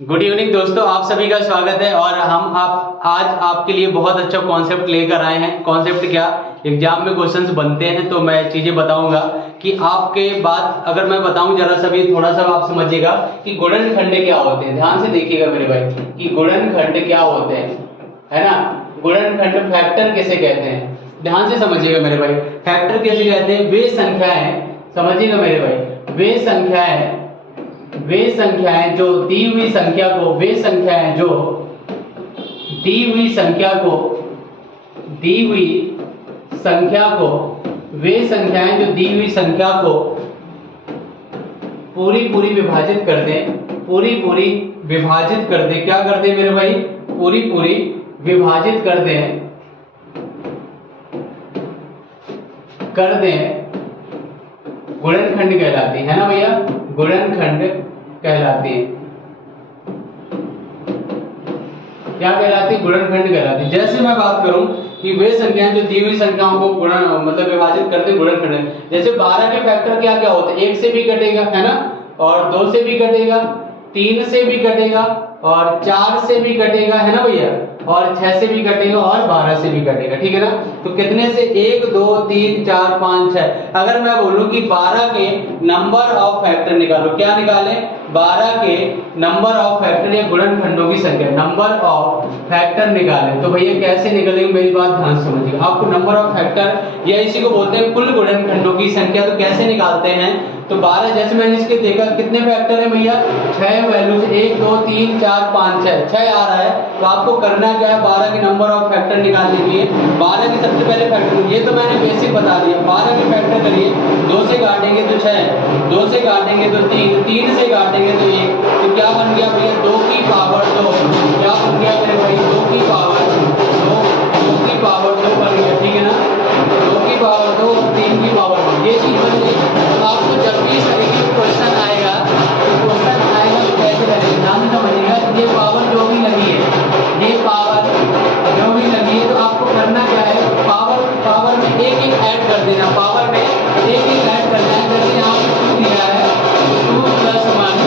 Good evening दोस्तों, आप सभी का स्वागत है। और हम आज आपके लिए बहुत अच्छा कॉन्सेप्ट लेकर आए हैं। कॉन्सेप्ट क्या, एग्जाम में क्वेश्चंस बनते हैं तो मैं चीजें बताऊंगा कि आपके बाद अगर मैं बताऊं जरा सा भी थोड़ा सा आप समझिएगा कि गुणनखंड क्या होते हैं। ध्यान से देखिएगा मेरे भाई कि गुणनखंड क्या होते हैं, है ना। गुणनखंड फैक्टर किसे कहते हैं, ध्यान से समझिएगा मेरे भाई। फैक्टर किसे कहते हैं, वे संख्याएं, समझिएगा मेरे भाई, वे संख्याएं जो दी हुई संख्या को, वे संख्याएं जो दी हुई संख्या को, दी हुई संख्या को, वे संख्याएं जो दी हुई संख्या को पूरी पूरी विभाजित कर दें, पूरी पूरी विभाजित कर दें। क्या कर दें मेरे भाई, पूरी पूरी विभाजित कर दें, गुणनखंड कहलाती है ना भैया, गुणनखंड कहलाती है। क्या कहलाती है, गुणनखंड कहलाती है। जैसे मैं बात करूं कि वे संख्याएं जो दी हुई संख्याओं को गुणन मतलब विभाजित करते गुणनखंड, जैसे 12 के फैक्टर क्या क्या होते हैं, 1 से भी कटेगा, है ना, और 2 से भी कटेगा, 3 से भी कटेगा, और 4 से भी कटेगा, है ना भैया, और 6 से भी कटेगा, और 12 से भी कटेगा। ठीक है ना। तो कितने से, 1 2 3 4 5 6। अगर मैं बोलूं कि 12 के नंबर ऑफ फैक्टर निकालो, क्या निकालें, 12 के नंबर ऑफ फैक्टर या गुणनखंडों की संख्या, नंबर ऑफ फैक्टर निकालें, तो भैया कैसे निकलेंगे, मेरी बात ध्यान से समझिए। आपको नंबर ऑफ फैक्टर या इसी को बोलते हैं कुल गुणनखंडों की संख्या, तो कैसे निकालते हैं। तो 12, जैसे मैंने इसके देखा कितने फैक्टर है भैया, 6 वैल्यू से 1 2 3 4 5 6 आ रहा है। तो आपको करना क्या है, 12 के नंबर ऑफ फैक्टर निकालने के लिए 12 के सबसे पहले फैक्टर, ये तो मैंने बेसिक बता दिया। 12 के फैक्टर करिए, 2 से काटेंगे तो 6, 2 से काटेंगे तो 3, 3 से काटेंगे तो 1, तो क्या बन गया भैया, 2 की पावर 2। क्या बन गया मेरे भाई, 2 की पावर 2, 2 की पावर 2 बन गया। ठीक है ना, 2 की पावर 2 और 3 की पावर 2, ये चीज बन गई। तो आपको जब भी इस तरीके का क्वेश्चन आएगा तो कैसे करेंगे, ध्यान से समझिएगा। ये पावर जो भी लगी है, ये पावर जो भी लगी है, तो आपको करना क्या है, पावर में एक एक ऐड कर देना, पावर में एक एक ऐड करना है। जैसे यहाँ पे 2 दिया है, 2 + 1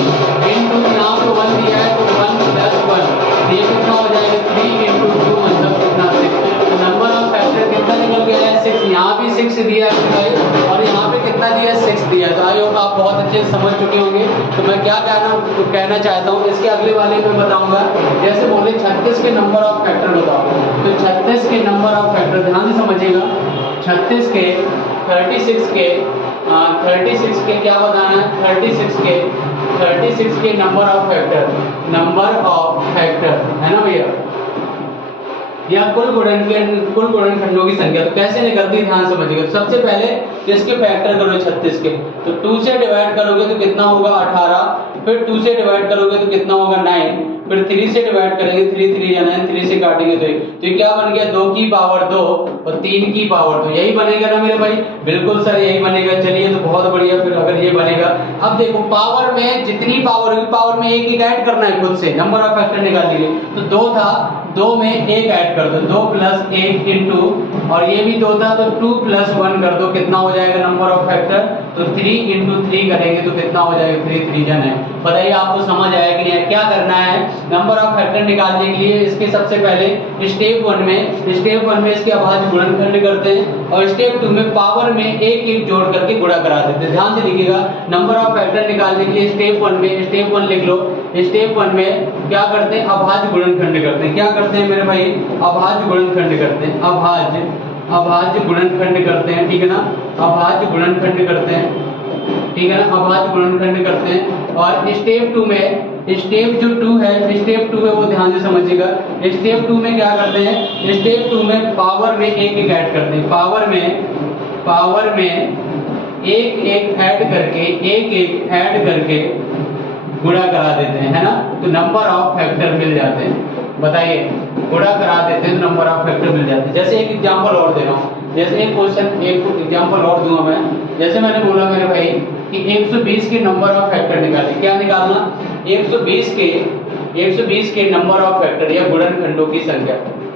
इंटू यहाँ पे 1 दिया है, तो 1 + 1, ये कितना हो जाएगा, 3 इंटू 2 मतलब कितना, 6। नंबर ऑफ फैक्टर कितना निकल गया है, 6। यहाँ भी 6 दिया है भाई, और यहाँ पे कितना दिया है, 6 दिया है। तो आई होप आप बहुत अच्छे से समझ चुके होंगे। तो मैं क्या कहना चाहता हूँ, इसके अगले वाले में बताऊंगा। जैसे बोले 36 के नंबर ऑफ फैक्टर बताओ, तो 36 के नंबर ऑफ फैक्टर ध्यान से समझिएगा। 36 के 36 के क्या बताना है, 36 के नंबर ऑफ फैक्टर, है ना भैया, या कुल गुणनखंडों की संख्या। तो कैसे निकलती है, ध्यान समझिएगा। तो सबसे पहले इसके फैक्टर करो 36 के, तो 2 से डिवाइड करोगे तो कितना होगा, 18, फिर 2 से डिवाइड करोगे तो कितना होगा, 9, फिर 3 से डिवाइड करेंगे, 3 3 या 9, 3 से काटेंगे तो ये क्या बन गया, 2 की पावर 2 और 3 की पावर 2। यही बनेगा ना मेरे भाई, बिल्कुल सर यही बनेगा। चलिए तो बहुत बढ़िया, फिर अगर ये बनेगा। अब देखो पावर में जितनी पावर होगी, पावर में एक एक ऐड करना है खुद से, नंबर ऑफ फैक्टर निकालने के लिए। तो 2 था, 2 में 1 ऐड कर दो, 2 + 1 इंटू, और ये भी 2 था तो 2 + 1 कर दो, कितना हो जाएगा नंबर ऑफ फैक्टर, तो 3 इंटू 3 करेंगे तो कितना हो जाएगा, 3 3 9। बताइए आपको समझ आया कि नहीं। क्या करना है, नंबर ऑफ फैक्टर निकालने के लिए इसके सबसे पहले स्टेप 1 में इसके अभाज्य गुणनखंड करते हैं, और स्टेप 2 में पावर में एक एक जोड़ करके गुणा करा देते हैं। ध्यान से लिखिएगा, नंबर ऑफ फैक्टर निकालने के लिए स्टेप 1 लिख लो। स्टेप 1 में क्या करते हैं, अभाज्य गुणनखंड करते हैं। क्या करते हैं मेरे भाई, अभाज्य गुणनखंड करते हैं, अभाज्य गुणनखंड करते हैं। ठीक है ना, अभाज्य गुणनखंड करते हैं, ठीक है ना, अभाज्य गुणनखंड करते हैं। और स्टेप 2 में, स्टेप जो 2 है, स्टेप 2 है वो ध्यान से समझिएगा। स्टेप 2 में क्या करते हैं, स्टेप 2 में पावर में एक एक ऐड करते हैं, पावर में एक एक ऐड करके गुणा करा देते हैं, है ना। तो नंबर ऑफ फैक्टर मिल जाते हैं। बताइए, गुणा करा देते हैं तो नंबर ऑफ फैक्टर मिल जाते हैं। जैसे एक एग्जांपल और दे रहा हूँ, जैसे एक क्वेश्चन, एक एग्जांपल और दूंगा मैं। जैसे मैंने बोला मेरे भाई कि 120 के नंबर ऑफ फैक्टर निकाले। क्या निकालना, 120 के नंबर ऑफ फैक्टर या गुणनखंडों की संख्या,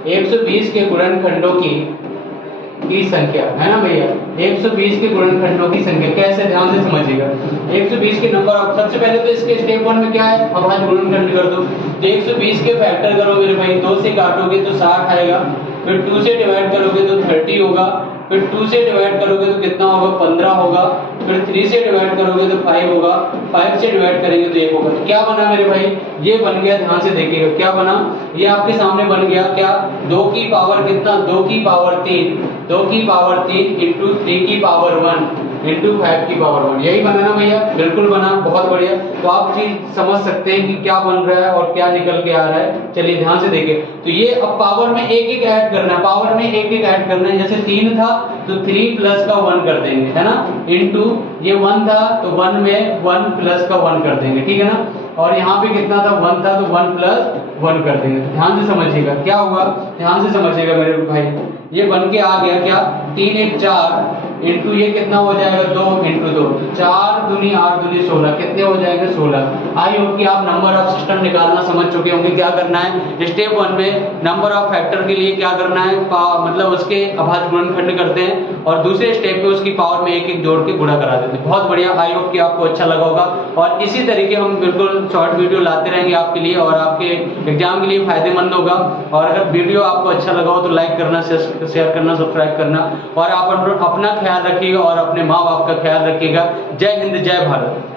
120 के गुणनखंडों की की संख्या, है ना भैया। 120 के गुणनखंडों की संख्या कैसे, ध्यान से समझिएगा। 120 के नंबर ऑफ, सबसे पहले तो इसके स्टेप 1 में क्या है, अभाज्य गुणनखंड कर दो। तो 120 के फैक्टर करो मेरे भाई, 2 से काटोगे तो 60 आएगा, फिर 2 से डिवाइड करोगे तो 30 होगा, फिर 2 से डिवाइड करोगे तो कितना होगा, 15 होगा, फिर 3 से डिवाइड करोगे तो 5 होगा, 5 से डिवाइड करेंगे तो 1 होगा। तो क्या बना मेरे भाई, ये बन गया, ध्यान से देखिएगा क्या बना, ये आपके सामने बन गया क्या, 2 की पावर कितना, 2 की पावर 3, 2 की पावर 3 इंटू 3 की पावर 1 इंटू 5 की पावर 1, यही बना ना भैया, बिल्कुल बना, बहुत बढ़िया। तो आप चीज समझ सकते हैं कि क्या बन रहा है और क्या निकल के आ रहा है। चलिए ध्यान से देखिए, तो ये अब पावर में एक एक ऐड करना है, पावर में एक एक ऐड करना है। जैसे 3 था तो 3 प्लस का 1 कर देंगे, है ना, इंटू ये 1 था तो 1 में 1 प्लस का 1 कर देंगे, ठीक है ना। और यहाँ पे कितना था, 1 था तो 1 प्लस 1 कर देंगे। तो ध्यान से समझिएगा क्या हुआ, ध्यान से समझिएगा मेरे भाई, ये बन के आ गया क्या, 3 1 4 इंटू ये कितना हो जाएगा, 2 इंटू 2, 4 दूनी 8 दूनी 16, कितने हो जाएंगे 16। आई होप कि आप नंबर ऑफ सिस्टम निकालना समझ चुके होंगे। क्या करना है, स्टेप 1 में नंबर ऑफ फैक्टर के लिए क्या करना है, मतलब उसके अभाज्य गुणनखंड करते हैं, और दूसरे स्टेप पे उसकी पावर में एक एक जोड़ के गुणा करा देते हैं। बहुत बढ़िया, आई होप कि आपको अच्छा लगा होगा, और इसी तरीके हम बिल्कुल शॉर्ट वीडियो लाते रहेंगे आपके लिए, और आपके एग्जाम के लिए फायदेमंद होगा। और अगर वीडियो आपको अच्छा लगा हो तो लाइक करना, शेयर करना, सब्सक्राइब करना, और आप अपना ख्याल रखिएगा और अपने माँ बाप का ख्याल रखिएगा। जय हिंद, जय भारत।